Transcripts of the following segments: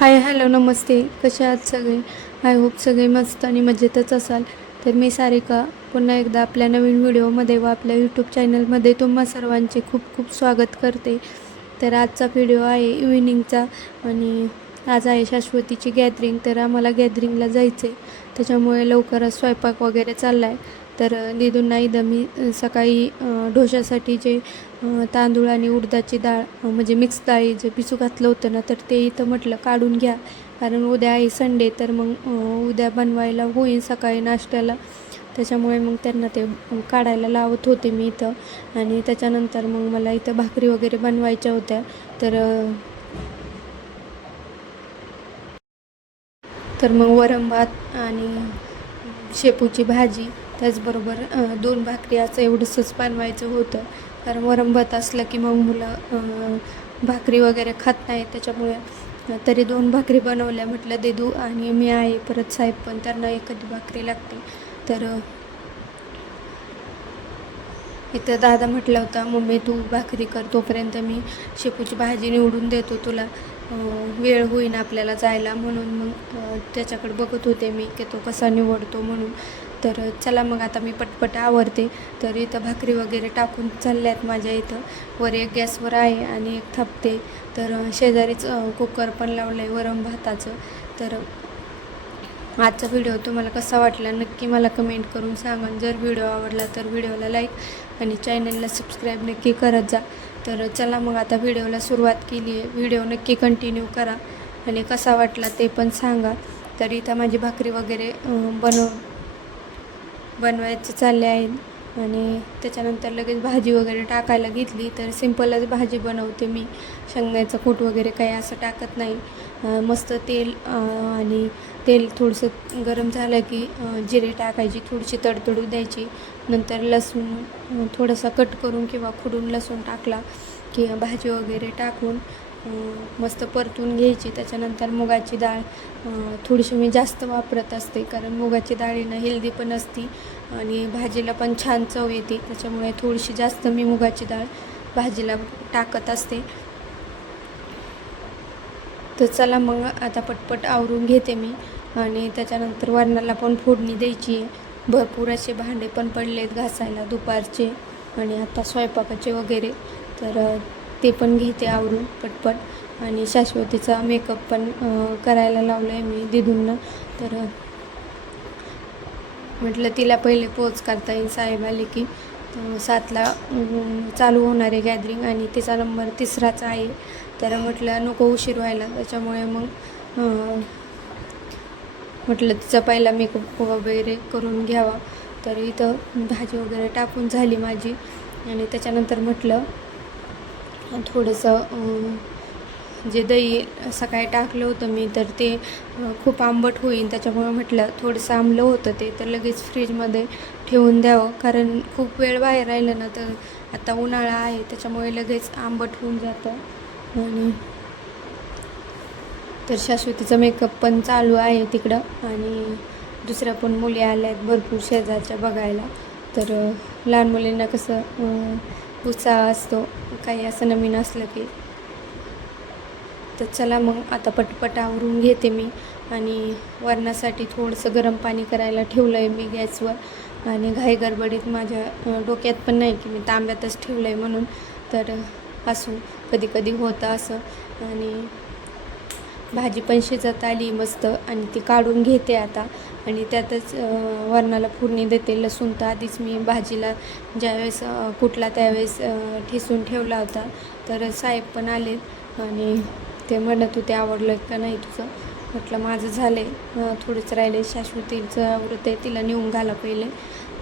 Hi hello नमस्ते. कसे आहात सगळे? आय होप सगळे मस्त आणि मजेतच असाल. तर मी सारिका. पुन्हा एकदा आपल्या नवीन व्हिडिओमध्ये व आपल्या यूट्यूब चॅनलमध्ये तुम्हा सर्वांचे खूप खूप स्वागत करते. तर आजचा व्हिडिओ आहे इव्हिनिंगचा आणि आज आहे शाश्वतीची गॅदरिंग तर आम्हाला गॅदरिंगला जायचं आहे त्याच्यामुळे लवकरच स्वयंपाक वगैरे चालला आहे तर दिदूंना इथं मी सकाळी ढोशासाठी जे तांदूळ आणि उडदाची डाळ म्हणजे मिक्स डाळी जे पिसू घातलं होतं ना तर ते इथं म्हटलं काढून घ्या. कारण उद्या आहे संडे तर मग उद्या बनवायला होईल सकाळी नाश्त्याला. त्याच्यामुळे मग त्यांना ते काढायला लावत होते मी इथं. आणि त्याच्यानंतर मग मला इथं भाकरी वगैरे बनवायच्या होत्या. तर तर मग वरण भात आणि शेपूची भाजी त्याचबरोबर दोन भाकरी असं एवढंसंच बनवायचं होतं. कारण वरण असलं की मग मुलं भाकरी वगैरे खात नाहीत. त्याच्यामुळे तरी दोन भाकरी बनवल्या. म्हटलं देदू आणि मी आहे. परत साहेब पण त्यांना एखादी भाकरी लागते. तर इथं दादा म्हटलं होता मम्मी तू भाकरी कर. तोपर्यंत मी शेपूची भाजी निवडून देतो तुला. वेळ होईन आपल्याला जायला. म्हणून मग त्याच्याकडे बघत होते मी की तो कसा निवडतो म्हणून. तर चला मग आता मी पटपट आवरते. तर इथं भाकरी वगैरे टाकून चालल्यात माझ्या इथं. वर एक गॅसवर आहे आणि एक थापते. तर शेजारीच कुकर पण लावलं आहे वरम भाताचं. तर आजचा व्हिडिओ तुम्हाला कसा वाटला नक्की मला कमेंट करून सांगा. जर व्हिडिओ आवडला तर व्हिडिओला लाईक आणि चॅनलला सबस्क्राईब नक्की करत जा. तर चला मग आता व्हिडिओला सुरुवात केली आहे. व्हिडिओ नक्की कंटिन्यू करा आणि कसा वाटला ते पण सांगा. तर इथं माझी भाकरी वगैरे बनव बनवायचे चालले आहेत. आणि त्याच्यानंतर लगेच भाजी वगैरे टाकायला घेतली तर सिंपलच भाजी बनवते मी. शेंगण्याचं कूट वगैरे काही असं टाकत नाही. मस्त तेल आणि तेल थोडंसं गरम झालं की जिरे टाकायची थोडीशी तडतडू द्यायची. नंतर लसूण थोडंसं थोडासा कट करून किंवा खुडून लसूण टाकला की भाजी वगैरे टाकून मस्त परतून घ्यायची. त्याच्यानंतर मुगाची डाळ थोडीशी मी जास्त वापरत असते कारण मुगाची डाळीनं हेल्दी पण असती आणि भाजीला पण छान चव येते. त्याच्यामुळे थोडीशी जास्त मी मुगाची डाळ भाजीला टाकत असते. तर चला मग आता पटपट आवरून घेते मी आणि त्याच्यानंतर वरणाला पण फोडणी द्यायची आहे. भरपूर असे भांडे पण पडलेत घासायला दुपारचे आणि आता स्वयंपाकाचे वगैरे. तर ते पण घेते आवरून पटपट. आणि शाश्वतीचा मेकअप पण करायला लावला आहे मी दिदूंना. तर म्हटलं तिला पहिले पोच करता येईल साहेब आले की सातला चालू होणार आहे गॅदरिंग आणि तिचा नंबर तिसराच आहे. तर म्हटलं नको उशीर व्हायला त्याच्यामुळे मग म्हटलं तिचा पहिला मेकअप वगैरे करून घ्यावा. तर इथं भाजी वगैरे टाकून झाली माझी. आणि त्याच्यानंतर म्हटलं थोडंसं जे दही सकाळी टाकलं होतं मी तर ते खूप आंबट होईल. त्याच्यामुळे म्हटलं थोडंसं आंबलं होतं ते तर लगेच फ्रीजमध्ये ठेवून द्यावं. कारण खूप वेळ बाहेर राहिलं ना तर आता उन्हाळा आहे त्याच्यामुळे लगेच आंबट होऊन जातं. आणि तर शाश्वतीचा मेकअप पण चालू आहे तिकडं. आणि दुसऱ्या पण मुली आल्या आहेत भरपूर शेजारच्या बघायला. तर लहान मुलींना कसं उत्साह असतो काही असं नवीन असलं की तर चला मग आता पटपट आवरून घेते मी आणि वरणासाठी थोडंसं गरम पाणी करायला ठेवलं आहे मी गॅसवर. आणि घाई गडबडीत माझ्या डोक्यात पण नाही की मी तांब्यातच ठेवलं आहे म्हणून. तर असू कधी कधी होतं असं. आणि भाजी पण शिजत आली मस्त आणि ती काढून घेते आता. आणि त्यातच वरणाला फोडणी देते. लसूण तर आधीच मी भाजीला ज्यावेळेस कुठला त्यावेळेस ठेसून ठेवला होता तर साहेब पण आले आणि ते म्हणत होते आवडलं का नाही तुझं? म्हटलं माझं झालं आहे थोडंच राहिले शाश्वतीचं आवडत आहे. तिला नेऊन घाला पहिले.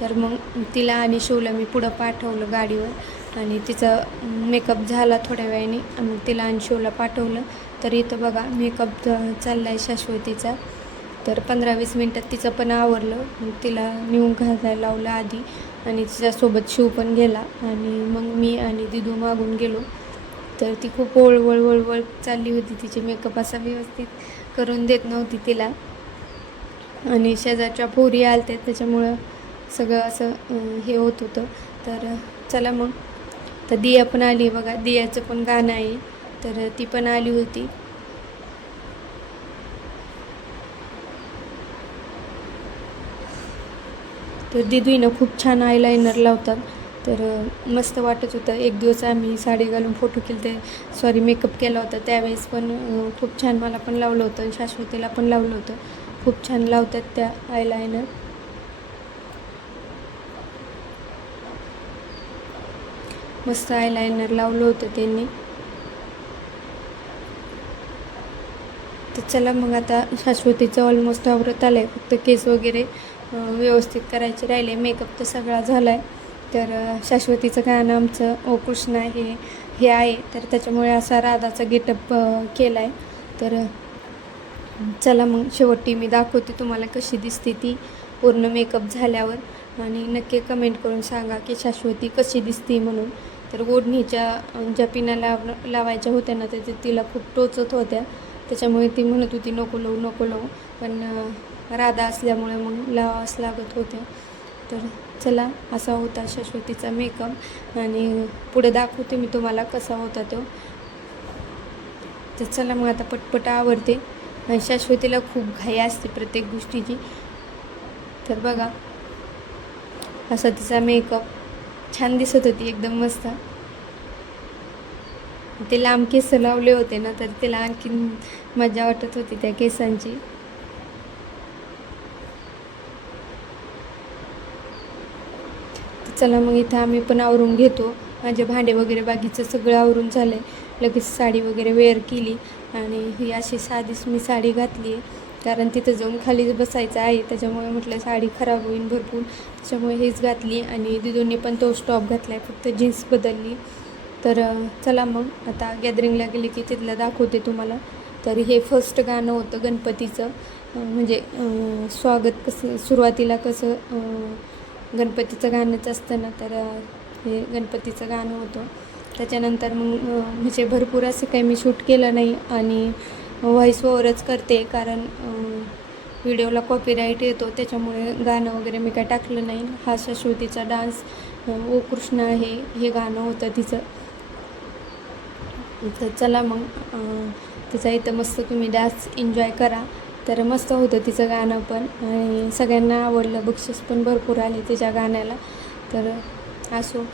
तर मग तिला आणि शिवला मी पुढं पाठवलं गाडीवर. आणि तिचा मेकअप झाला थोड्या वेळाने मग तिला आणि पाठवलं. तर इथं बघा मेकअप चालला आहे शाश्वतीचा. तर पंधरा वीस मिनटात तिचं पण आवरलं. मग तिला नेऊन घालायला लावलं आधी आणि तिच्यासोबत शिव पण गेला. आणि मग मी आणि दिदू मागून गेलो. तर ती खूप वळवळ वळवळ चालली होती. तिची मेकअप असा व्यवस्थित करून देत नव्हती तिला. आणि शेजारच्या पोरी आलते त्याच्यामुळं सगळं असं हे होत होतं. तर चला मग. तर दिया पण आली बघा. दियाचं पण गाणं आहे. तर ती पण आली होती. तर दिदीनं खूप छान आयलायनर लावतात. तर मस्त वाटत होतं. एक दिवस आम्ही साडी घालून फोटो केले ते सॉरी मेकअप केला होता. त्यावेळेस पण खूप छान मला पण लावलं होतं. शाश्वतीला पण लावलं होतं. खूप छान लावतात त्या आयलायनर मस्त आयलायनर लावलं होतं त्यांनी. तर चला मग आता शाश्वतीचं ऑलमोस्ट आवरत आलं आहे फक्त केस वगैरे व्यवस्थित करायचे राहिले. मेकअप तर सगळा झाला आहे तर शाश्वतीचं गाणं आमचं ओ कृष्णा हे हे आहे. तर त्याच्यामुळे असा राधाचा गेटअप केला आहे तर चला मग शेवटी मी दाखवते तुम्हाला कशी दिसते ती पूर्ण मेकअप झाल्यावर. आणि नक्की कमेंट करून सांगा की शाश्वती कशी दिसते म्हणून. तर ओढणीच्या ज्या पिना लाव लावायच्या होत्या ना तर तिला खूप टोचत होत्या. त्याच्यामुळे ती म्हणत होती नको लावू नको लावू. पण राधा असल्यामुळे मग लावावंच लागत होत्या तर चला असा होता शाश्वतीचा मेकअप. आणि पुढे दाखवते मी तुम्हाला कसा होता तो. तर चला मग आता पटपट आवडते आणि शाश्वतीला खूप घाई असते प्रत्येक गोष्टीची. तर बघा असा तिचा मेकअप. छान दिसत होती एकदम मस्त. ते लांब केस लावले होते ना तर तिला आणखीन मजा वाटत होती त्या केसांची. चला मग इथं आम्ही पण आवरून घेतो. माझे भांडे वगैरे बाकीचं सगळं आवरून झालं आहे लगेच साडी वगैरे वेअर केली आणि ही अशी साधीच मी साडी घातली आहे कारण तिथं जाऊन खाली बसायचं आहे. त्याच्यामुळे म्हटलं साडी खराब होईल भरपूर. त्याच्यामुळे हेच घातली आणि दिदूंनी पण तो स्टॉप घातला आहे फक्त जीन्स बदलली. तर चला मग. आता गॅदरिंगला गेले की तिथलं दाखवते तुम्हाला. तर हे फर्स्ट गाणं होतं गणपतीचं. म्हणजे स्वागत कसं सुरुवातीला कसं गणपतीचं गाणंच असतं ना तर हे गणपतीचं गाणं होतं. त्याच्यानंतर मग म्हणजे भरपूर असं काही मी शूट केलं नाही. आणि व्हॉईस ओवरच करते कारण व्हिडिओला कॉपीराईट येतो त्याच्यामुळे गाणं वगैरे मी काय टाकलं नाही. हा शाश्वतीचा डान्स ओ कृष्ण आहे हे गाणं होतं तिचं. तर चला मग तिचा इथं मस्त तुम्ही डान्स एन्जॉय करा. तर मस्त होतं तिचं गाणं पण आणि सगळ्यांना आवडलं बक्षीस पण भरपूर आले तिच्या गाण्याला. तर असो.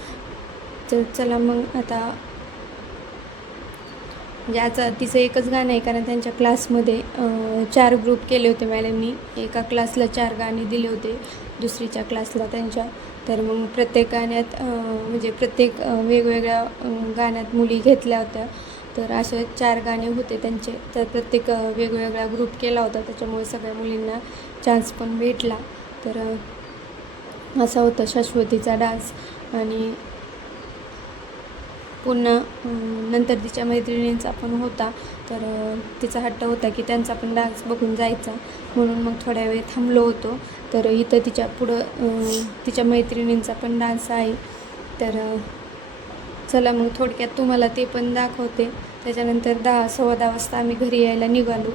तर चला मग आता म्हणजे आता तिचं एकच गाणं आहे कारण त्यांच्या क्लासमध्ये चार ग्रुप केले होते मॅडमनी एका क्लासला चार गाणे दिले होते दुसरीच्या क्लासला त्यांच्या. तर मग प्रत्येक गाण्यात म्हणजे प्रत्येक वेगवेगळ्या गाण्यात मुली घेतल्या होत्या. तर असे चार गाणे होते त्यांचे. तर प्रत्येक वेगवेगळा ग्रुप केला होता. त्याच्यामुळे सगळ्या मुलींना चान्स पण भेटला. तर असा होता शाश्वतीचा डान्स आणि पुन्हा नंतर तिच्या मैत्रिणींचा पण होता. तर तिचा हट्ट होता की त्यांचा पण डान्स बघून जायचा. म्हणून मग थोड्या वेळ थांबलो होतो. तर इथं तिच्या पुढं तिच्या मैत्रिणींचा पण डान्स आहे. तर चला मग थोडक्यात तुम्हाला ते पण दाखवते. त्याच्यानंतर दहा सव्वा दहा वाजता आम्ही घरी यायला निघालो.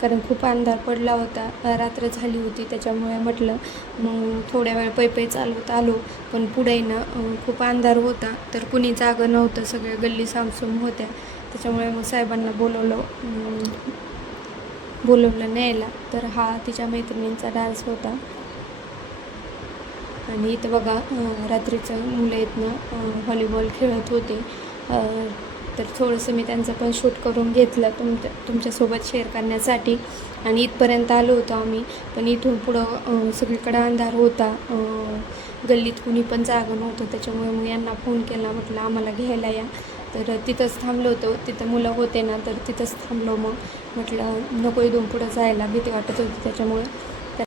कारण खूप अंधार पडला होता. रात्र झाली होती त्याच्यामुळे म्हटलं मग थोड्या वेळ पै पै चालवत आलो. पण पुढे ना खूप अंधार होता तर कुणी जागं नव्हतं सगळ्या गल्ली सामसूम होत्या. त्याच्यामुळे मग साहेबांना बोलवलं बोलवलं न्यायला. तर हा तिच्या मैत्रिणींचा डान्स होता. आणि इथं बघा रात्रीचं मुलं इथनं ना व्हॉलीबॉल खेळत होते. तर थोडंसं मी त्यांचं पण शूट करून घेतलं तुम तुमच्यासोबत शेअर करण्यासाठी. आणि इथपर्यंत आलो होतो आम्ही पण इथून पुढं सगळीकडं अंधार होता. गल्लीत कुणी पण जागं नव्हतं त्याच्यामुळे मग यांना फोन केला म्हटलं आम्हाला घ्यायला या. तर तिथंच थांबलो होतो. तिथं मुलं होते ना तर तिथंच थांबलो मग. म्हटलं नको इथून पुढं जायला भीती वाटत होती त्याच्यामुळे.